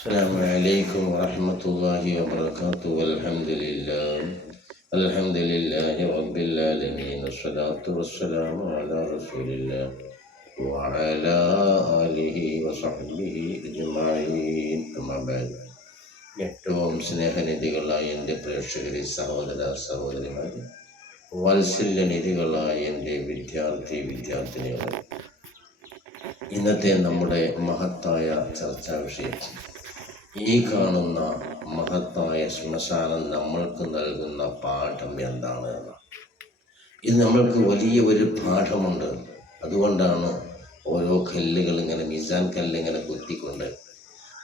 السلام عليكم ورحمة الله وبركاته الحمد لله رب العالمين والصلاة والسلام على رسول الله وعلى آله وصحبه أجمعين أما بعد ഏറ്റവും സ്നേഹനിധികളായ എൻ്റെ പ്രേക്ഷകരെ സഹോദര സഹോദരിമാരെ വാത്സല്യനിധികളായ എൻ്റെ വിദ്യാർത്ഥിനികളെ ഇന്നത്തെ നമ്മുടെ മഹത്തായ ചർച്ചാ വിഷയം ഈ കാണുന്ന മഹത്തായ ശ്മശാനം നമ്മൾക്ക് നൽകുന്ന പാഠം എന്താണ് എന്ന്. ഇത് നമ്മൾക്ക് വലിയ ഒരു പാഠമുണ്ട്. അതുകൊണ്ടാണ് ഓരോ കല്ലുകൾ ഇങ്ങനെ മിസാൻ കല്ലിങ്ങനെ കുത്തിക്കൊണ്ട്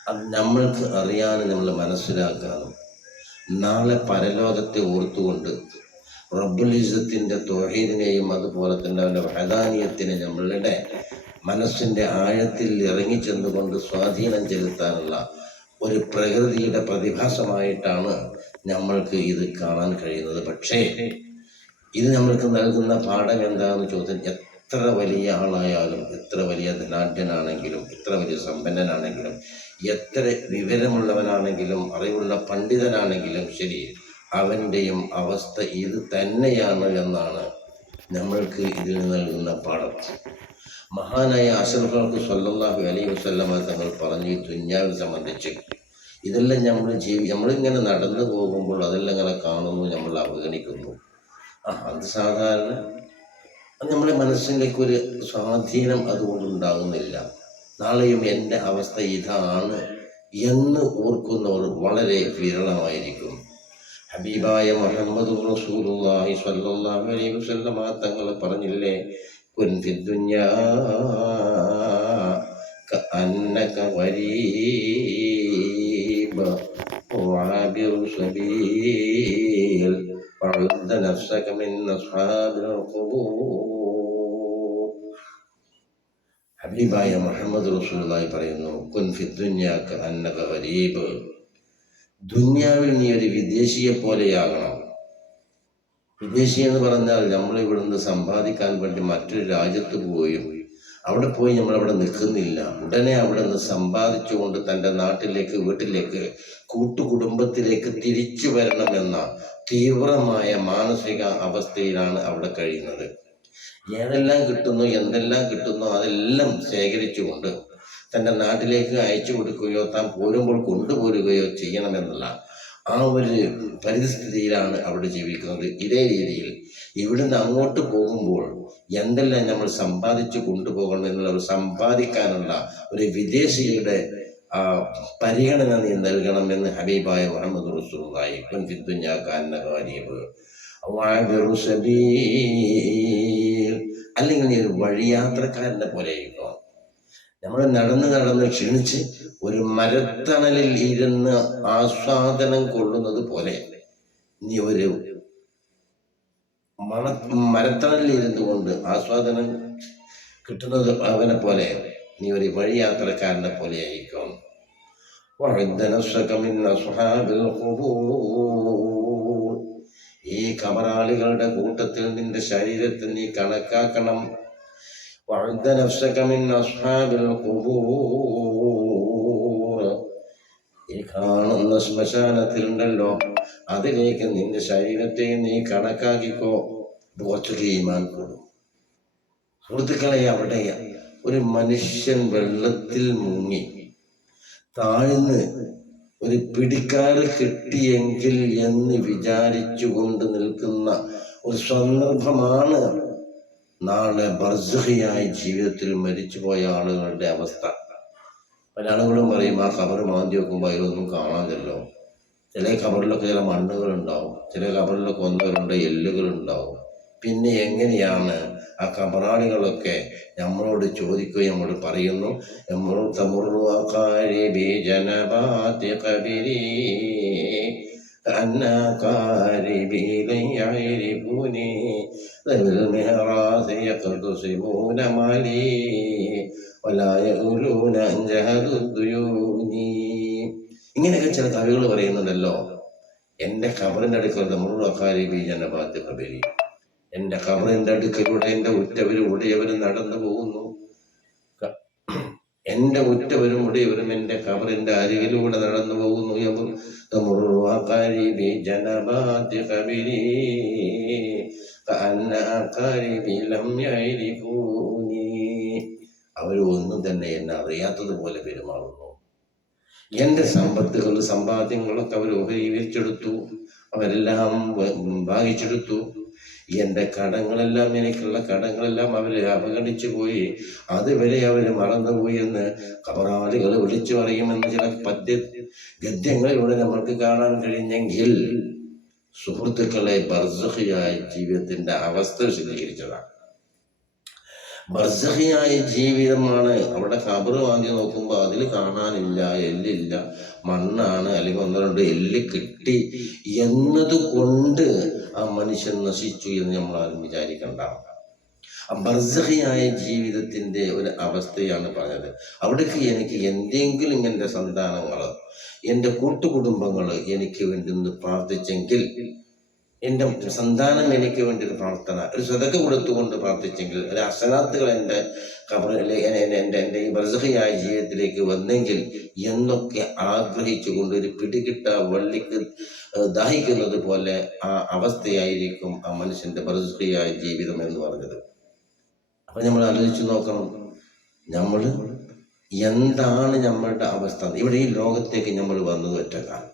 അത് നമ്മൾക്ക് അറിയാനും നമ്മൾ മനസ്സിലാക്കാനും നാളെ പരലോകത്തെ ഓർത്തുകൊണ്ട് റബ്ബുൽ ഇസ്സത്തിൻ്റെ തൗഹീദിനെയും അതുപോലെ തന്നെ അവൻ്റെ വഹദാനിയത്തിനെ നമ്മളുടെ മനസ്സിൻ്റെ ആഴത്തിൽ ഇറങ്ങിച്ചെന്നുകൊണ്ട് സ്വാധീനം ചെലുത്താനുള്ള ഒരു പ്രകൃതിയുടെ പ്രതിഭാസമായിട്ടാണ് നമ്മൾക്ക് ഇത് കാണാൻ കഴിയുന്നത്. പക്ഷേ ഇത് നമ്മൾക്ക് നൽകുന്ന പാഠം എന്താണെന്ന് ചോദിച്ചാൽ എത്ര വലിയ ആളായാലും, എത്ര വലിയ ധനാഢ്യനാണെങ്കിലും, എത്ര വലിയ സമ്പന്നനാണെങ്കിലും, എത്ര വിവരമുള്ളവനാണെങ്കിലും, അറിവുള്ള പണ്ഡിതനാണെങ്കിലും ശരി, അവൻ്റെയും അവസ്ഥ ഇത് തന്നെയാണ് എന്നാണ് നമ്മൾക്ക് ഇതിൽ നൽകുന്ന പാഠം. മഹാനായ അഷ്റഫുൽ സ്വല്ലല്ലാഹു അലൈഹി വസല്ലമ തങ്ങൾ പറഞ്ഞു, ഈ ദുനിയാവിനെ സംബന്ധിച്ച് ഇതെല്ലാം നമ്മളിങ്ങനെ നടന്നു പോകുമ്പോൾ അതെല്ലാം ഇങ്ങനെ കാണുന്നു, നമ്മൾ അവഗണിക്കുന്നു. അത് സാധാരണ നമ്മുടെ മനസ്സിലേക്ക് ഒരു സ്വാധീനം അതുകൊണ്ടുണ്ടാകുന്നില്ല. നാളെയും എൻ്റെ അവസ്ഥ ഇതാണ് എന്ന് ഓർക്കുന്നവർ വളരെ വിരളമായിരിക്കും. ഹബീബായ മുഹമ്മദ് റസൂലുള്ളാഹി സ്വല്ലല്ലാഹു അലൈഹി വസല്ലമ തങ്ങൾ പറഞ്ഞില്ലേ, കുൻ ഫിദ്ദുനിയാ കഅന്നക ഗരീബ വഅബിറു സബീൽ വഅദ്ദ നഫ്സക മിൻ അസ്ഹാബിൽ ഖുബൂർ. ഹബീബായ മുഹമ്മദ് റസൂലുള്ളാഹി പറയുന്നു, കുൻ ഫിദ്ദുനിയാ കഅന്നക ഗരീബ്, ദുനിയാവിൽ നീ ഒരു വിദേശിയെ പോലെയാകണം. വിദേശി എന്ന് പറഞ്ഞാൽ നമ്മൾ ഇവിടുന്ന് സമ്പാദിക്കാൻ വേണ്ടി മറ്റൊരു രാജ്യത്ത് പോയും അവിടെ പോയി നമ്മളവിടെ നിൽക്കുന്നില്ല. ഉടനെ അവിടെ നിന്ന് സമ്പാദിച്ചുകൊണ്ട് തൻ്റെ നാട്ടിലേക്ക്, വീട്ടിലേക്ക്, കൂട്ടുകുടുംബത്തിലേക്ക് തിരിച്ചു വരണമെന്ന തീവ്രമായ മാനസിക അവസ്ഥയിലാണ് അവിടെ കഴിയുന്നത്. ഏതെല്ലാം കിട്ടുന്നു, എന്തെല്ലാം കിട്ടുന്നു അതെല്ലാം ശേഖരിച്ചുകൊണ്ട് തൻ്റെ നാട്ടിലേക്ക് അയച്ചു കൊടുക്കുകയോ താൻ പോരുമ്പോൾ കൊണ്ടുപോരുകയോ ചെയ്യണമെന്നുള്ള ആ ഒരു പരിസ്ഥിതിയിലാണ് അവിടെ ജീവിക്കുന്നത്. ഇതേ രീതിയിൽ ഇവിടുന്ന് അങ്ങോട്ട് പോകുമ്പോൾ എന്തെല്ലാം നമ്മൾ സമ്പാദിച്ചു കൊണ്ടുപോകണം എന്നുള്ള സമ്പാദിക്കാനുള്ള ഒരു വിദേശിയുടെ പരിഗണന നീ നൽകണമെന്ന് ഹബീബായ മുഹമ്മദ് റസൂലുള്ളാഹി ഫിദ്ദുനിയാ കഅന്നക ഗരീബ് വഅബിറു സബീൽ, അല്ലെങ്കിൽ നീ ഒരു വഴിയാത്രക്കാരനെ പോലെ ആയിരിക്കും. നമ്മൾ നടന്ന് ക്ഷീണിച്ച് ഒരു മരത്തണലിൽ ഇരുന്ന് ആസ്വാദനം കൊള്ളുന്നത് പോലെ നീ ഒരു മരത്തണലിൽ ഇരുന്നു കൊണ്ട് ആസ്വാദനം കിട്ടുന്നത് അവനെ പോലെ നീ ഒരു വഴിയാത്രക്കാരനെ പോലെ ആയിരിക്കും. ഈ കബറാളികളുടെ കൂട്ടത്തിൽ നിന്റെ ശരീരത്തിൽ നീ കണക്കാക്കണം. وعد نفسك من أصحاب القبور, ഈ കാണുന്ന ശ്മശാനത്തിലുണ്ടല്ലോ അതിലേക്ക് നിന്റെ ശരീരത്തെ നീ കണക്കാക്കിക്കോ. കുറച്ചൊക്കെ ഈമാൻ കൂടും. സുഹൃത്തുക്കളെ, അവിടെ ഒരു മനുഷ്യൻ വെള്ളത്തിൽ മുങ്ങി താഴ്ന്ന് ഒരു പിടിക്കാറ് കിട്ടിയെങ്കിൽ എന്ന് വിചാരിച്ചുകൊണ്ട് നിൽക്കുന്ന ഒരു സന്ദർഭമാണ് നാളെ ബർസഖിയായി ജീവിതത്തിൽ മരിച്ചുപോയ ആളുകളുടെ അവസ്ഥ. പല ആളുകളും പറയും, ആ ഖബർ മാന്തി വെക്കുമ്പോൾ അതിലൊന്നും കാണാതല്ലോ. ചില ഖബറിലൊക്കെ ചില മണ്ണുകളുണ്ടാവും, ചില ഖബറിലൊക്കെ ഒന്നോ രണ്ടോ എല്ലുകളുണ്ടാവും. പിന്നെ എങ്ങനെയാണ് ആ ഖബറാളികളൊക്കെ നമ്മളോട് ചോദിക്കുകയും നമ്മളോട് പറയുന്നു, ഇങ്ങനെയൊക്കെ ചില കവികൾ പറയുന്നുണ്ടല്ലോ. എൻ്റെ ഖബറിൻ്റെ അടുക്കൽ എൻ്റെ ഖബറിൻ്റെ അടുക്കലൂടെ എൻ്റെ ഉറ്റവരും ഉടയവരും നടന്നു പോകുന്നു. എൻ്റെ ഉറ്റവരും ഉടയവരും എൻ്റെ കബറിൻ്റെ അരികിലൂടെ നടന്നു പോകുന്നു. അവർ ഒന്നും തന്നെ എന്നെ അറിയാത്തതുപോലെ പെരുമാറുന്നു. എൻ്റെ സമ്പാദ്യങ്ങളൊക്കെ അവർ ഉപയോഗിച്ചെടുത്തു, അവരെല്ലാം ഭാഗിച്ചെടുത്തു. എൻ്റെ കടങ്ങളെല്ലാം, എനിക്കുള്ള കടങ്ങളെല്ലാം അവർ അവഗണിച്ചു പോയി. അതുവരെ അവർ മറന്നുപോയി എന്ന് കബറാളികൾ വിളിച്ചു പറയുമെന്ന് ചില ഗദ്യങ്ങളിലൂടെ നമ്മൾക്ക് കാണാൻ കഴിഞ്ഞെങ്കിൽ സുഹൃത്തുക്കളെ, ബർസഖിയായ ജീവിതത്തിന്റെ അവസ്ഥ വിശദീകരിച്ചതാണ്. ബർസഖിയായ ജീവിതമാണ്. അവിടെ ഖബറ് വാങ്ങി നോക്കുമ്പോൾ അതിൽ കാണാനില്ല, എല്ലില്ല, മണ്ണാണ്, അല്ലെങ്കിൽ ഒന്ന് രണ്ട് എല്ല് കിട്ടി എന്നതുകൊണ്ട് ആ മനുഷ്യൻ നശിച്ചു എന്ന് നമ്മൾ ആരും വിചാരിക്കണ്ട. ആ ബർസഖിയായ ജീവിതത്തിന്റെ ഒരു അവസ്ഥയാണ് പറഞ്ഞത്. അവിടേക്ക് എനിക്ക് എന്തെങ്കിലും എൻ്റെ സന്താനങ്ങൾ, എൻ്റെ കൂട്ടുകുടുംബങ്ങൾ എനിക്ക് വേണ്ടി ഒന്ന് പ്രാർത്ഥിച്ചെങ്കിൽ, എൻ്റെ സന്താനം എനിക്ക് വേണ്ടി ഒരു പ്രാർത്ഥന, ഒരു സദഖ കൊടുത്തുകൊണ്ട് പ്രാർത്ഥിച്ചെങ്കിൽ, ഒരു അസലാത്തുകൾ എൻ്റെ എൻ്റെ ഈ ബർസഖിയായ ജീവിതത്തിലേക്ക് വന്നെങ്കിൽ എന്നൊക്കെ ആഗ്രഹിച്ചുകൊണ്ട് ഒരു പിടികിട്ട വള്ളിക്ക് ദാഹിക്കുന്നത് പോലെ ആ അവസ്ഥയായിരിക്കും ആ മനുഷ്യന്റെ ബർസഖിയായ ജീവിതം എന്ന് പറഞ്ഞത്. അപ്പൊ നമ്മൾ ആലോചിച്ച് നോക്കണം, നമ്മൾ എന്താണ് നമ്മളുടെ അവസ്ഥ. ഇവിടെ ഈ ലോകത്തേക്ക് നമ്മൾ വന്നത് ഒറ്റക്കാണ്.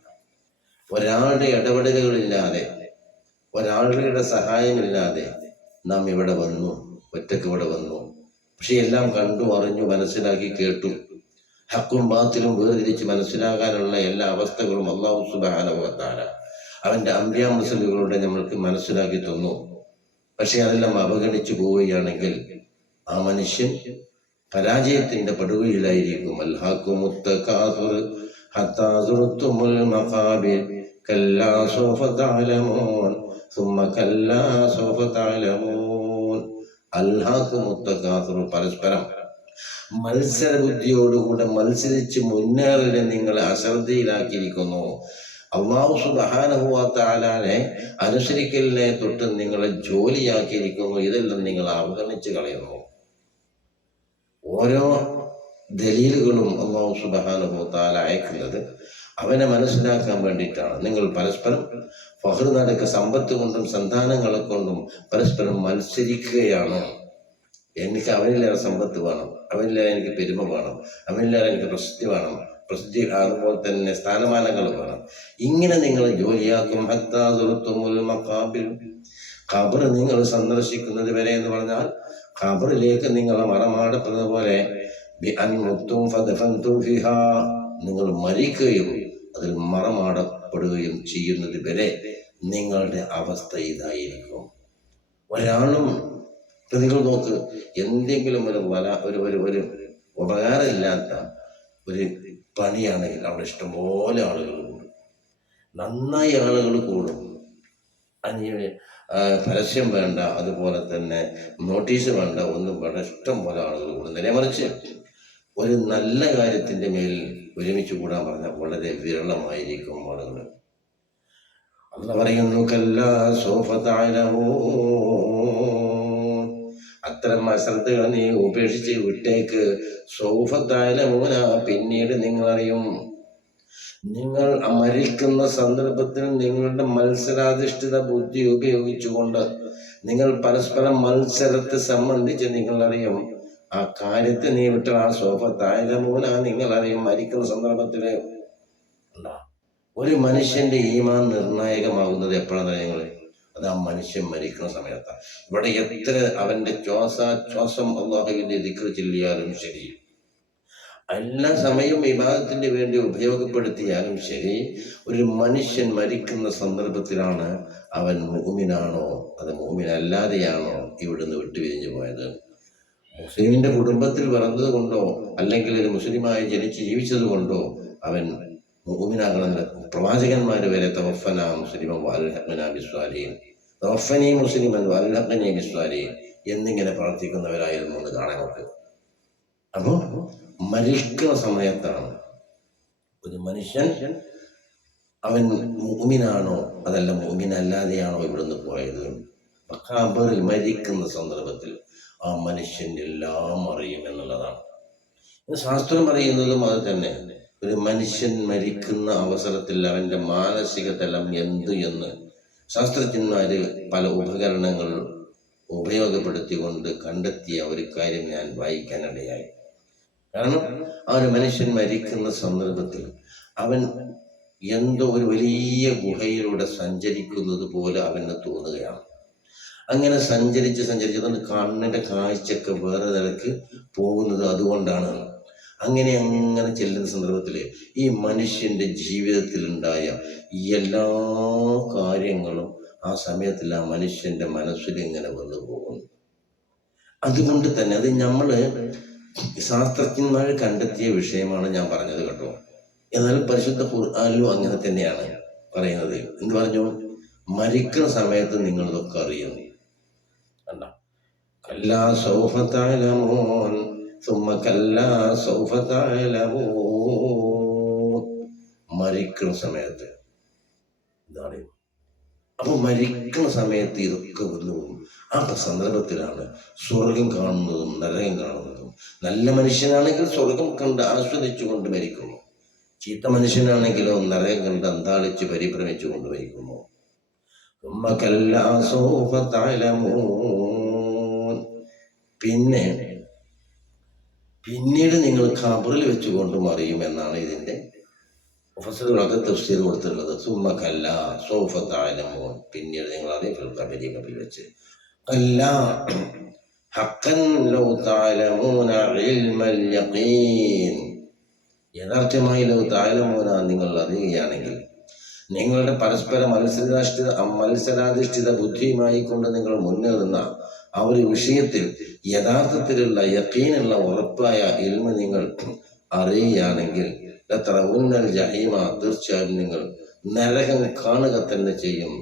ഒരാളുടെ ഇടപെടലുകളില്ലാതെ, ഒരാളുടെ സഹായമില്ലാതെ നാം ഇവിടെ വന്നു, ഒറ്റക്ക് ഇവിടെ വന്നു. പക്ഷെ എല്ലാം കണ്ടു, അറിഞ്ഞു, മനസ്സിലാക്കി, കേട്ടു. ഹക്കും ബാത്തിലും വേർതിരിച്ച് മനസ്സിലാക്കാനുള്ള എല്ലാ അവസ്ഥകളും അല്ലാഹു സുബ്ഹാനഹു വ തആല അവന്റെ അമ്പിയാ മുർസലുകളിലൂടെ നമ്മൾക്ക് മനസ്സിലാക്കി തന്നു. പക്ഷെ അതെല്ലാം അവഗണിച്ചു പോവുകയാണെങ്കിൽ ആ മനുഷ്യൻ പരാജയത്തിന്റെ പടുകയിലായിരിക്കും. അൽഹാക്കുമുത് തകാസുർ ഹത്താ സുർതുമുൽ മഖാബിർ കല്ലാ സൗഫ തഅലമൂൻ സുമ്മ കല്ലാ സൗഫ തഅലമൂൻ. അൽഹാക്കുമുത് തകാസുർ, പരസ്പരം മത്സര ബുദ്ധിയോടുകൂടെ മത്സരിച്ച് മുന്നേറലിനെ നിങ്ങളെ അശ്രദ്ധയിലാക്കിയിരിക്കുന്നു. അല്ലാഹു സുബ്ഹാനഹു വ തആലയെ അനുസരിക്കലിനെ തൊട്ട് നിങ്ങളെ ജോലിയാക്കിയിരിക്കുന്നു. ഇതെല്ലാം നിങ്ങൾ അവഗണിച്ച് കളയുന്നു. ഓരോ ദലീലുകളും അല്ലാഹു സുബ്ഹാനഹു വ തആല അയക്കുന്നത് അവനെ മനസ്സിലാക്കാൻ വേണ്ടിയിട്ടാണ്. നിങ്ങൾ പരസ്പരം ഫഖ്ർ നടക്ക, സമ്പത്ത് കൊണ്ടും സന്താനങ്ങളെ കൊണ്ടും പരസ്പരം മത്സരിക്കുകയാണ്. എനിക്ക് അവനിലേറെ സമ്പത്ത് വേണം, അവനിലേറെ എനിക്ക് പെരുമ വേണം, അവനിലേറെ എനിക്ക് പ്രസിദ്ധി വേണം, അതുപോലെ തന്നെ സ്ഥാനമാനങ്ങൾ വേണം. ഇങ്ങനെ നിങ്ങൾ ജോലിയാക്കും. ഹത്താ സുർതുമുൽ മഖാബിർ, ഖബർ നിങ്ങൾ സന്ദർശിക്കുന്നത് വരെ എന്ന് പറഞ്ഞാൽ ഖബറിലേക്ക് നിങ്ങളെ മറമാടപ്പെടുന്നത് പോലെ നിങ്ങൾ മരിക്കുകയും അതിൽ മറമാടപ്പെടുകയും ചെയ്യുന്നത് വരെ നിങ്ങളുടെ അവസ്ഥ ഇതായിരിക്കും. ഒരാളും നിങ്ങൾ നോക്ക്, എന്തെങ്കിലും ഒരു ഉപകാരമില്ലാത്ത ഒരു പണിയാണെങ്കിൽ അവിടെ ഇഷ്ടംപോലെ ആളുകൾ കൂടും, നന്നായി ആളുകൾ കൂടും. പരസ്യം വേണ്ട, അതുപോലെ തന്നെ നോട്ടീസ് വേണ്ട, ഒന്നും വേണ്ട, ഇഷ്ടം പോലെ ആളുകൾ കൂടും. നേരെ മറിച്ച് ഒരു നല്ല കാര്യത്തിന്റെ മേൽ ഒരുമിച്ച് കൂടാൻ പറഞ്ഞാൽ വളരെ വിരളമായിരിക്കും ആളുകൾ. അല്ലാഹു പറയുന്നു, കല്ലാ സൗഫ തഅലമൂൻ, അത്തരം അശ്രദ്ധകൾ നീ ഉപേക്ഷിച്ച് വിട്ടേക്ക്. സൗഫ തഅലമൂന, പിന്നീട് നിങ്ങൾ അറിയും. നിങ്ങൾ മരിക്കുന്ന സന്ദർഭത്തിൽ നിങ്ങളുടെ മത്സരാധിഷ്ഠിത ബുദ്ധി ഉപയോഗിച്ചുകൊണ്ട് നിങ്ങൾ പരസ്പരം മത്സരത്തെ സംബന്ധിച്ച് നിങ്ങൾ അറിയും. ആ കാര്യത്തെ നീ വിട്ട ആ സൗഫ തഅലമൂന, നിങ്ങൾ അറിയും. മരിക്കുന്ന സന്ദർഭത്തില് ഒരു മനുഷ്യന്റെ ഈമാൻ നിർണായകമാകുന്നത് എപ്പോഴാണ് നിങ്ങള്? അത് ആ മനുഷ്യൻ മരിക്കുന്ന സമയത്താണ്. ഇവിടെ എത്ര അവന്റെ ശ്വാസം അല്ലാഹുവിന്റെ ദിക്ർ ചൊല്ലിയാലും ശരി, എല്ലാ സമയവും ഇബാദത്തിന് വേണ്ടി ഉപയോഗപ്പെടുത്തിയാലും ശരി, ഒരു മനുഷ്യൻ മരിക്കുന്ന സന്ദർഭത്തിലാണ് അവൻ മുഅ്മിനാണോ അത് മുഅ്മിനല്ലാതെയാണോ ഇവിടുന്ന് വിട്ടുപിരിഞ്ഞു പോയത്. മുസ്ലിമിന്റെ കുടുംബത്തിൽ പിറന്നത് കൊണ്ടോ അല്ലെങ്കിൽ ഒരു മുസ്ലിമായി ജനിച്ച് ജീവിച്ചത് കൊണ്ടോ അവൻ മുഅ്മിനാകണമെന്ന് പ്രവാചകന്മാർ വരെ തവഫന മുസ്ലിമൻ വഅൽഹഖ്നാ ബിസ്സാലിഹീൻ, തവഫനി മുസ്ലിമൻ വഅൽഹഖ്നി ബിസ്സാലിഹീൻ എന്നിങ്ങനെ പ്രാർത്ഥിക്കുന്നവരായിരുന്നു എന്ന് കാണാൻ നമുക്ക്. അപ്പോൾ മരിക്കുന്ന സമയത്താണ് ഒരു മനുഷ്യൻ അവൻ മുഅ്മിനാണോ അതല്ല മുഅ്മിനല്ലാതെയാണോ ഇവിടുന്ന് പോയത്. ഖബറിൽ മരിക്കുന്ന സന്ദർഭത്തിൽ ആ മനുഷ്യൻ്റെ എല്ലാം അറിയും എന്നുള്ളതാണ്. ശാസ്ത്രം പറയുന്നതും അത് തന്നെ. ഒരു മനുഷ്യൻ മരിക്കുന്ന അവസരത്തിൽ അവൻ്റെ മാനസിക തലം എന്ത് എന്ന് ശാസ്ത്രജ്ഞന്മാര് പല ഉപകരണങ്ങൾ ഉപയോഗപ്പെടുത്തിക്കൊണ്ട് കണ്ടെത്തിയ ഒരു കാര്യം ഞാൻ വായിക്കാനിടയായി. കാരണം ആ ഒരു മനുഷ്യൻ മരിക്കുന്ന സന്ദർഭത്തിൽ അവൻ എന്തോ ഒരു വലിയ ഗുഹയിലൂടെ സഞ്ചരിക്കുന്നത് പോലെ അവന് തോന്നുകയാണ്. അങ്ങനെ സഞ്ചരിച്ച് അതുകൊണ്ട് കണ്ണിൻ്റെ കാഴ്ചയൊക്കെ വേറെ നിലക്ക് പോകുന്നത് അതുകൊണ്ടാണ്. അങ്ങനെ ചെല്ലുന്ന സന്ദർഭത്തിൽ ഈ മനുഷ്യൻ്റെ ജീവിതത്തിലുണ്ടായ എല്ലാ കാര്യങ്ങളും ആ സമയത്തിൽ ആ മനുഷ്യൻ്റെ മനസ്സിൽ ഇങ്ങനെ വന്നു പോകുന്നു. അതുകൊണ്ട് തന്നെ അത് നമ്മൾ ശാസ്ത്രജ്ഞന്മാർ കണ്ടെത്തിയ വിഷയമാണ് ഞാൻ പറഞ്ഞത് കേട്ടോ. എന്നാൽ പരിശുദ്ധ ഖുർആനിലും അങ്ങനെ തന്നെയാണ് പറയുന്നത്. എന്ത് പറഞ്ഞു? മരിക്കുന്ന സമയത്ത് നിങ്ങൾ ഇതൊക്കെ അറിയുന്നു. കണ്ട, കല്ലാ സൗഫ തഅലമൂൻ സുമ്മ കല്ലാ സൗഫ തഅലമൂൻ. മരിക്കുന്ന സമയത്ത് ഇതാണ്. അപ്പൊ മരിക്കുന്ന സമയത്ത് ഇതൊക്കെ വന്നു പോകും. ആ സന്ദർഭത്തിലാണ് സ്വർഗം കാണുന്നതും നരകം കാണുന്നതും. നല്ല മനുഷ്യനാണെങ്കിൽ സ്വർഗം കണ്ട് ആസ്വദിച്ചുകൊണ്ട് മരിക്കുന്നു. ചീത്ത മനുഷ്യനാണെങ്കിലോ നരകം കണ്ട് അന്താളിച്ച് പരിഭ്രമിച്ചു കൊണ്ട് മരിക്കുന്നു. പിന്നീട് നിങ്ങൾ ഖബറിൽ വെച്ചുകൊണ്ട് മറിയുമെന്നാണ് ഇതിന്റെ മുഫസ്സിറുകളൊക്കെ തഫ്സീർ കൊടുത്തിട്ടുള്ളത്. സുമ്മ കല്ല സൗഫ തഅലമൂൻ, പിന്നീട് നിങ്ങൾ അറിയും ഖബറിൽ വെച്ച്. കല്ല ഹഖൻ ലൗ തഅലമൂന ഇൽമൽ യഖീൻ, യഥാർത്ഥമായി ലൗ തഅലമൂന നിങ്ങൾ അറിയുകയാണെങ്കിൽ, നിങ്ങളുടെ പരസ്പര മത്സരാധിഷ്ഠിത ബുദ്ധിയുമായി കൊണ്ട് നിങ്ങൾ മുന്നേറുന്ന ആ ഒരു വിഷയത്തിൽ യഥാർത്ഥത്തിലുള്ള യഖീനുള്ള ഉറപ്പായ ഇൽമ നിങ്ങൾ അറിയുകയാണെങ്കിൽ ലതറവുന്നൽ ജഹീമ, തീർച്ചയായും നിങ്ങൾ നരകം കാണുക തന്നെ ചെയ്യും.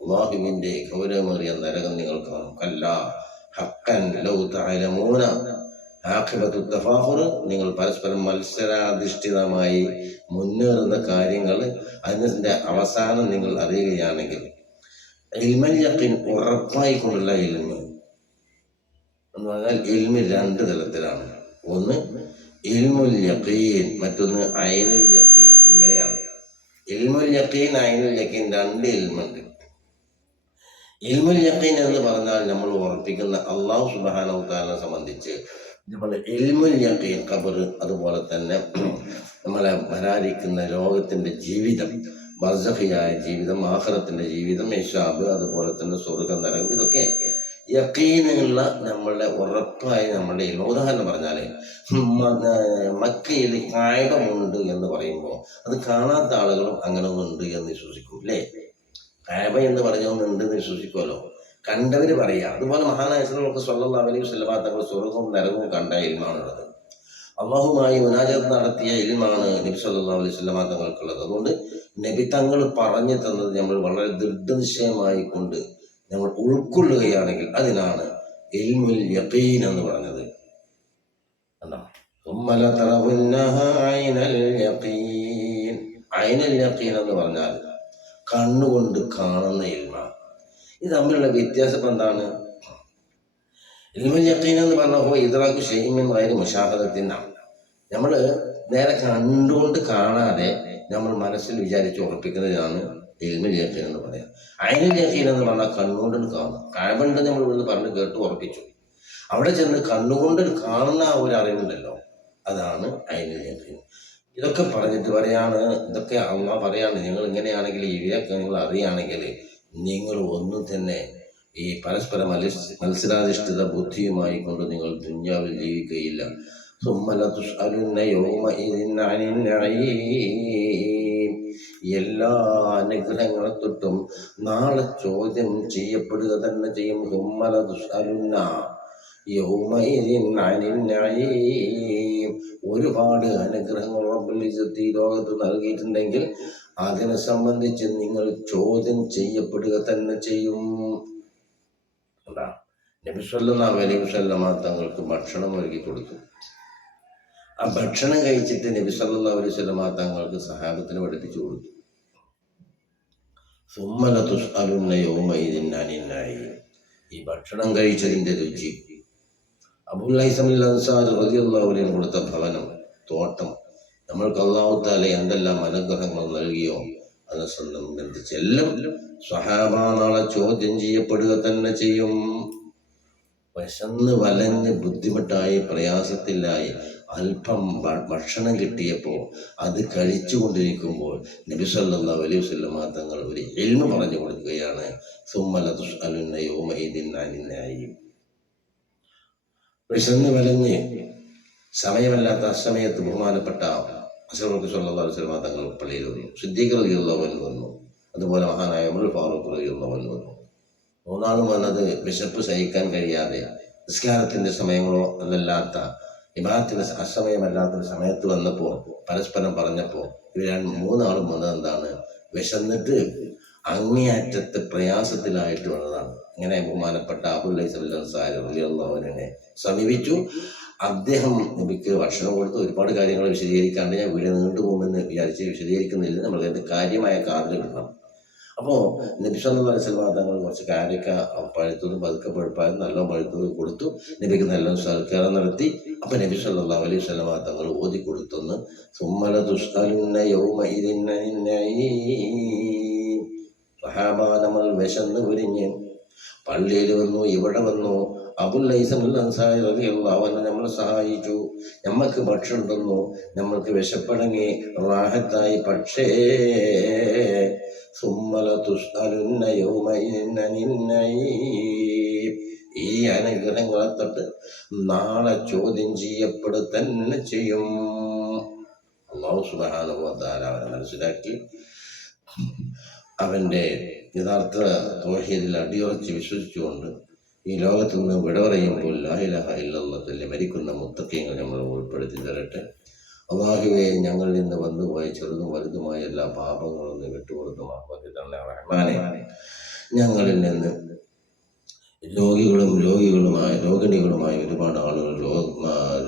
അല്ലാഹുവിന്റെ ഗൗരവമേറിയ നരകം നിങ്ങൾ കാണും. കല്ല ഹഖൻ ലൗ തഅലമൂന ആഖിബത്തു തഫാഖുർ, നിങ്ങൾ പരസ്പരം മത്സരാധിഷ്ഠിതമായി മുന്നേറുന്ന കാര്യങ്ങൾ അതിൻ്റെ അവസാനം നിങ്ങൾ അറിയുകയാണെങ്കിൽ, ഇൽമുൽ യഖീൻ ഉറപ്പായിക്കൊണ്ടുള്ള ഇൽമ് എന്ന് പറഞ്ഞാൽ ഇൽമ് രണ്ട് തലത്തിലാണ്. ഒന്ന് ഇൽമുൽ യഖീൻ, മറ്റൊന്ന് ഐനുൽ യഖീൻ. ഇങ്ങനെയാണ് ഇൽമുൽ യഖീൻ, ഐനുൽ യഖീൻ, രണ്ട് ഇൽമുണ്ട്. ഇൽമുൽ യഖീൻ എന്ന് പറഞ്ഞാൽ നമ്മൾ ഉറപ്പിക്കുന്ന അല്ലാഹു സുബ്ഹാനഹു തആലയെ സംബന്ധിച്ച് ഇതുപോലെ ഇൽമുൽ യഖീൻ, ഖബർ, അതുപോലെ തന്നെ നമ്മളെ വരാനിരിക്കുന്ന ലോകത്തിന്റെ ജീവിതം, ബർസഖിയായ ജീവിതം, ആഖിറത്തിന്റെ ജീവിതം, ഹിസാബ്, അതുപോലെ തന്നെ സ്വർഗ്ഗ നരകം, ഇതൊക്കെ യഖീനുള്ള നമ്മളുടെ ഉറപ്പായ നമ്മളുടെ ഇൽമ. ഉദാഹരണം പറഞ്ഞാൽ മക്കയിൽ കായബമുണ്ട് എന്ന് പറയുമ്പോൾ അത് കാണാത്ത ആളുകളും അങ്ങനെ ഒന്നുണ്ട് എന്ന് വിശ്വസിക്കും അല്ലേ? കായബ എന്ന് പറഞ്ഞൊന്നുണ്ട് എന്ന് വിശ്വസിക്കുമല്ലോ, കണ്ടവര് പറയാ. അതുപോലെ മഹാനായ സ്വല്ലല്ലാഹു അലൈഹി വസല്ലം തങ്ങൾ സ്വർഗവും നരകവും കണ്ട ഇൽമാണുള്ളത്. അള്ളാഹുമായി മുനാജത്ത് നടത്തിയ ഇൽമാണ് നബി സല്ലല്ലാഹു അലൈഹി വസല്ലം തങ്ങൾക്കുള്ളത്. അതുകൊണ്ട് നബി തങ്ങൾ പറഞ്ഞു തന്നത് നമ്മൾ വളരെ ദൃഢനിശ്ചയമായി കൊണ്ട് നമ്മൾ ഉൾക്കൊള്ളുകയാണെങ്കിൽ അതിനാണ് ഇൽമുൽ യഖീൻ എന്ന് പറഞ്ഞത്. ഐനുൽ യഖീൻ എന്ന് പറഞ്ഞാൽ കണ്ണുകൊണ്ട് കാണുന്ന ഇൽമ. ഇത് തമ്മിലുള്ള വ്യത്യാസം എന്താണ്? ഇൽമുൽ യഖീൻ എന്ന് പറഞ്ഞപ്പോൾ ഇദ്റാഖു ശൈഇൻ മിൻ ഗൈരി മുശാഹദത്തിനാണ്. നമ്മൾ നേരെ കണ്ടുകൊണ്ട് കാണാതെ നമ്മൾ മനസ്സിൽ വിചാരിച്ച് ഉറപ്പിക്കുന്നതിനാണ് ഇൽമുൽ യഖീൻ എന്ന് പറയാം. ഐനുൽ യഖീൻ എന്ന് പറഞ്ഞാൽ കണ്ണുകൊണ്ട് കാണും. കഅബണ്ട് നമ്മൾ ഇവിടുന്ന് പറഞ്ഞ് കേട്ട് ഉറപ്പിച്ചു. അവിടെ ചെന്ന് കണ്ണുകൊണ്ട് കാണുന്ന ഒരു അറിവുണ്ടല്ലോ, അതാണ് ഐനുൽ യഖീൻ. ഇതൊക്കെ പറഞ്ഞിട്ട് പറയാണ്, ഇതൊക്കെ അള്ളാഹ് പറയാണ്, നിങ്ങൾ ഇങ്ങനെയാണെങ്കിൽ ഇവയൊക്കെ നിങ്ങൾ അറിയുകയാണെങ്കിൽ നിങ്ങൾ ഒന്നും തന്നെ ഈ പരസ്പര മത്സരാധിഷ്ഠിത ബുദ്ധിയുമായി കൊണ്ട് നിങ്ങൾ ദുനിയാവിൽ ജീവിക്കുകയില്ല. എല്ലാ അനുഗ്രഹങ്ങളെ തൊട്ടും നാളെ ചോദ്യം ചെയ്യപ്പെടുക തന്നെ ചെയ്യും. ഒരുപാട് അനുഗ്രഹങ്ങൾ റബ്ബുൽ ഇസ്സത്ത് ഈ ലോകത്ത് നൽകിയിട്ടുണ്ടെങ്കിൽ അതിനെ സംബന്ധിച്ച് നിങ്ങൾ ചോദ്യം ചെയ്യപ്പെടുക തന്നെ ചെയ്യും. നബി സല്ലല്ലാഹു അലൈഹി വസല്ലം തങ്ങൾക്ക് ഭക്ഷണം ഒരുക്കി കൊടുത്തു. ആ ഭക്ഷണം കഴിച്ചിട്ട് നബി സല്ലല്ലാഹു അലൈഹി വസല്ലം തങ്ങൾക്ക് സഹാബത്തിന് പഠിപ്പിച്ചു കൊടുത്തു. സുമ്മ ലതുസ്അലുന്ന യൗമഇദിൻ അനിൻ നഈം. ഈ ഭക്ഷണം കഴിച്ചതിൻ്റെ രുചി അബൂൽ ഹൈസമിൽ അൻസാരി റളിയല്ലാഹു അൻഹു കൊടുത്ത ഭവനം, തോട്ടം, നമ്മൾക്ക് അല്ലാഹു തആല എന്തെല്ലാം അനുഗ്രഹങ്ങൾ നൽകിയോ അത് സംബന്ധിച്ച് എല്ലാം സ്വഹാബ നാളെ ചോദ്യം ചെയ്യപ്പെടുക തന്നെ ചെയ്യും. വിശന്ന് വലഞ്ഞ് ബുദ്ധിമുട്ടായി പ്രയാസത്തിലായി അല്പം ഭക്ഷണം കിട്ടിയപ്പോൾ അത് കഴിച്ചുകൊണ്ടിരിക്കുമ്പോൾ നബി സല്ലല്ലാഹു അലൈഹി വസല്ലം തങ്ങൾ ഒരു ഇൽമു പറഞ്ഞു കൊടുക്കുകയാണ്. സുമ്മ ലതുസ്അലുന്ന യൗമഇദിൻ അനിൻ നഈം. വിശന്ന് വലഞ്ഞ് സമയമല്ലാത്ത അസമയത്ത് ബഹുമാനപ്പെട്ട അസ്ഹറു സല്ലല്ലാഹു അലൈഹി വസല്ലം തങ്ങൾ പള്ളിയിൽ വന്നു. സിദ്ദീഖ് റളിയല്ലാഹു അൻഹു വന്നു. അതുപോലെ മഹാനായ ഉമർ ഫാറൂഖ് റളിയല്ലാഹു അൻഹു വന്നു. മൂന്നാളും വന്നത് വിശപ്പ് സഹിക്കാൻ കഴിയാതെ നിസ്കാരത്തിന്റെ സമയങ്ങളോ അതല്ലാത്ത ഇബാദത്തിന്റെ അസമയമല്ലാത്ത സമയത്ത് വന്നപ്പോൾ പരസ്പരം പറഞ്ഞപ്പോൾ ഇവർ മൂന്നാളും വന്നത് എന്താണ്? വിശന്നിട്ട് അങ്ങേയറ്റത്തെ പ്രയാസത്തിലായിട്ട് വന്നതാണ്. ഇങ്ങനെ ബഹുമാനപ്പെട്ട അബൂൽ ഹൈസമിൽ അൻസാരി റളിയല്ലാഹു അൻഹുവിനെ സമീപിച്ചു. അദ്ദേഹം നബിക്ക് ഭക്ഷണം കൊടുത്ത് ഒരുപാട് കാര്യങ്ങൾ വിശദീകരിക്കാണ്ട് ഞാൻ വീഡിയോ നീണ്ടുപോകുമെന്ന് വിചാരിച്ച് വിശദീകരിക്കുന്നില്ല. നമ്മൾ അതിൻ്റെ കാര്യമായ കാതിൽ കിട്ടണം. അപ്പോൾ നബി സല്ലല്ലാഹു അലൈഹി വസല്ലം തങ്ങൾ കുറച്ച് കാര്യമൊക്കെ പഴുത്തതും പതുക്കെ പഴുപ്പായും നല്ല പഴുത്തത് കൊടുത്തു. നബിക്ക് നല്ല സൽക്കാരം നടത്തി. അപ്പം നബി സല്ലല്ലാഹു അലൈഹി വസല്ലം തങ്ങൾ ഓതി കൊടുത്തെന്ന് സുമ്മ ലതുസ്അലുന്ന യൗമഇദിൻ അനിൻ നഈം. സഹാബ നമ്മൾ വിശന്ന് ഉരിഞ്ഞ് പള്ളിയിൽ വന്നു, ഇവിടെ വന്നു. അബൂൽ ഹൈസമിൽ അൻസാരി റളിയല്ലാഹു അൻഹു നമ്മളെ സഹായിച്ചു, നമ്മൾക്ക് ഭക്ഷണം തന്നു, നമ്മൾക്ക് വിശപ്പടങ്ങി റാഹത്തായി. പക്ഷേ സുമ്മ ലതുസ്അലുന്ന യൗമഇദിൻ അനിൻ നഈം. ഈ അനുഗ്രഹങ്ങളെ തൊട്ട് നാളെ ചോദ്യം ചെയ്യപ്പെടുക തന്നെ ചെയ്യും. അല്ലാഹു സുബ്ഹാനഹു വ തആല അവനെ മനസ്സിലാക്കി അവൻ്റെ യഥാർത്ഥ തൗഹീദിൽ അടിയുറച്ച് വിശ്വസിച്ചുകൊണ്ട് ഈ ലോകത്തു നിന്ന് വിട പറയുമ്പോൾ ലാ ഇലാഹ ഇല്ലല്ലാഹ് ചൊല്ലി മരിക്കുന്ന മുത്തഖീങ്ങൾ നമ്മൾ ഉൾപ്പെടുത്തി തരട്ടെ. അല്ലാഹുവേ, ഞങ്ങളിൽ നിന്ന് വന്നുപോയ ചെറുതും വലുതുമായ എല്ലാ പാപങ്ങളും നീ വിട്ടുകൊടുത്ത് മാപ്പാക്കി തന്നെ റഹ്മാനെ. ഞങ്ങളിൽ നിന്ന് രോഗിണികളുമായ ഒരുപാട് ആളുകൾ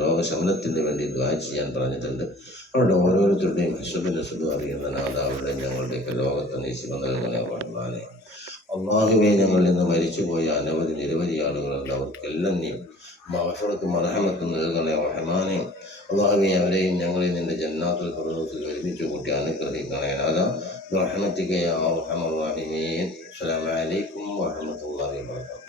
രോഗശമനത്തിന് വേണ്ടി ദുആ ചെയ്യാൻ പറഞ്ഞിട്ടുണ്ട്. അവരുടെ ഓരോരുത്തരുടെയും ഹസ്ബുൻ അറിയുന്ന നാഥ, അവരുടെ ഞങ്ങളുടെയൊക്കെ ലോകത്തെ നീ ശിവ നൽകണേ റഹ്മാനെ. അല്ലാഹുവേ, ഞങ്ങളിൽ നിന്ന് മരിച്ചുപോയ നിരവധി ആളുകളുണ്ട്. അവർക്കെല്ലാം നീ മഗ്ഫിറത്തും മർഹമത്തും നൽകണേ റഹ്മാനെ. അല്ലാഹുവേ, അവരെയും ഞങ്ങളെയും നിന്റെ ജന്നാത്തുൽ ഫിർദൗസിൽ ഒരുമിച്ച് കൂട്ടി അനുഗ്രഹിക്കണേ നാഥ. ബിറഹ്മതിക യാ അർഹമർ റഹീമീൻ. അസ്സലാമു അലൈക്കും വറഹ്മത്തുള്ളാഹി വബറകാതുഹു.